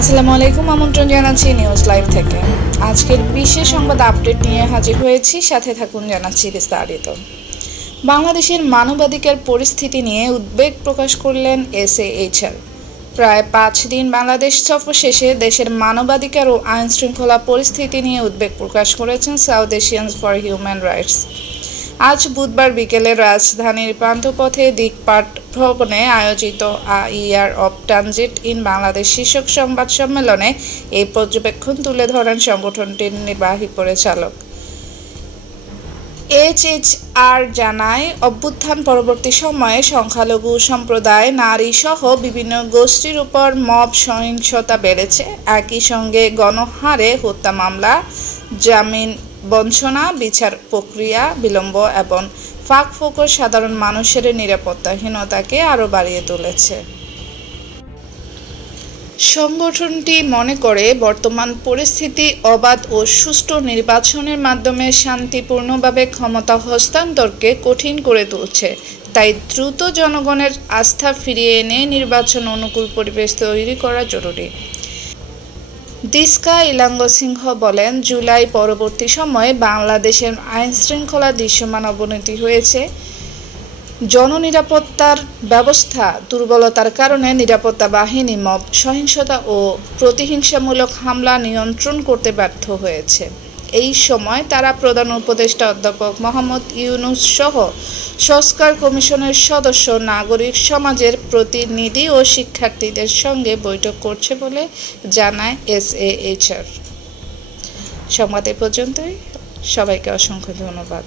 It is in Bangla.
আসসালামু আলাইকুম, আমন্ত্রণ জানাচ্ছি নিউজ লাইভ থেকে। আজকের বিশেষ সংবাদ আপডেট নিয়ে হাজির হয়েছি, সাথে থাকুন, জানাচ্ছি বিস্তারিত। বাংলাদেশের মানবাধিকার পরিস্থিতি নিয়ে উদ্বেগ প্রকাশ করলেন এসএএইচআর। প্রায় 5 দিন বাংলাদেশ সফর শেষে দেশের মানবাধিকার ও আইন শৃঙ্খলা পরিস্থিতি নিয়ে উদ্বেগ প্রকাশ করেছেন south Asians for human rights. আজ বুধবার বিকেলে রাজধানীর প্রান্তপথে দিকপাট ভবনে আয়োজিত ইয়ার অব ট্রানজিট ইন বাংলাদেশ শীর্ষক সংবাদ সম্মেলনে এই পর্যবেক্ষণ তুলে ধরেন সংগঠনটির নির্বাহী পরিচালক। এইচএইচআর জানায়, অভ্যুত্থান পরবর্তী সময়ে সংখ্যালঘু সম্প্রদায়, নারী সহ বিভিন্ন গোষ্ঠীর উপর মব সহিংসতা বেড়েছে। একই সঙ্গে গণহারে হত্যা মামলা, জামিন বঞ্চনা, বিচার প্রক্রিয়া বিলম্ব এবং ফাঁকফোকর সাধারণ মানুষের নিরাপত্তাহীনতাকে আরও বাড়িয়ে তুলেছে। সংগঠনটি মনে করে, বর্তমান পরিস্থিতি অবাধ ও সুষ্ঠু নির্বাচনের মাধ্যমে শান্তিপূর্ণভাবে ক্ষমতা হস্তান্তরকে কঠিন করে তুলছে। তাই দ্রুত জনগণের আস্থা ফিরিয়ে এনে নির্বাচন অনুকূল পরিবেশ তৈরি করা জরুরি। দিস্কা ইলাঙ্গসিংহ বলেন, জুলাই পরবর্তী সময়ে বাংলাদেশের আইনশৃঙ্খলা দৃশ্যমান অবনতি হয়েছে। জননিরাপত্তার ব্যবস্থা দুর্বলতার কারণে নিরাপত্তা বাহিনী মব সহিংসতা ও প্রতিহিংসামূলক হামলা নিয়ন্ত্রণ করতে ব্যর্থ হয়েছে। এই সময় তারা প্রধান উপদেষ্টা অধ্যাপক মোহাম্মদ ইউনূস সহ সংস্কার কমিশনের সদস্য, নাগরিক সমাজের প্রতিনিধি ও শিক্ষার্থীদের সঙ্গে বৈঠক করছে বলে জানায় এসএএইচআর। সংবাদ এ পর্যন্তই। সবাইকে অসংখ্য ধন্যবাদ।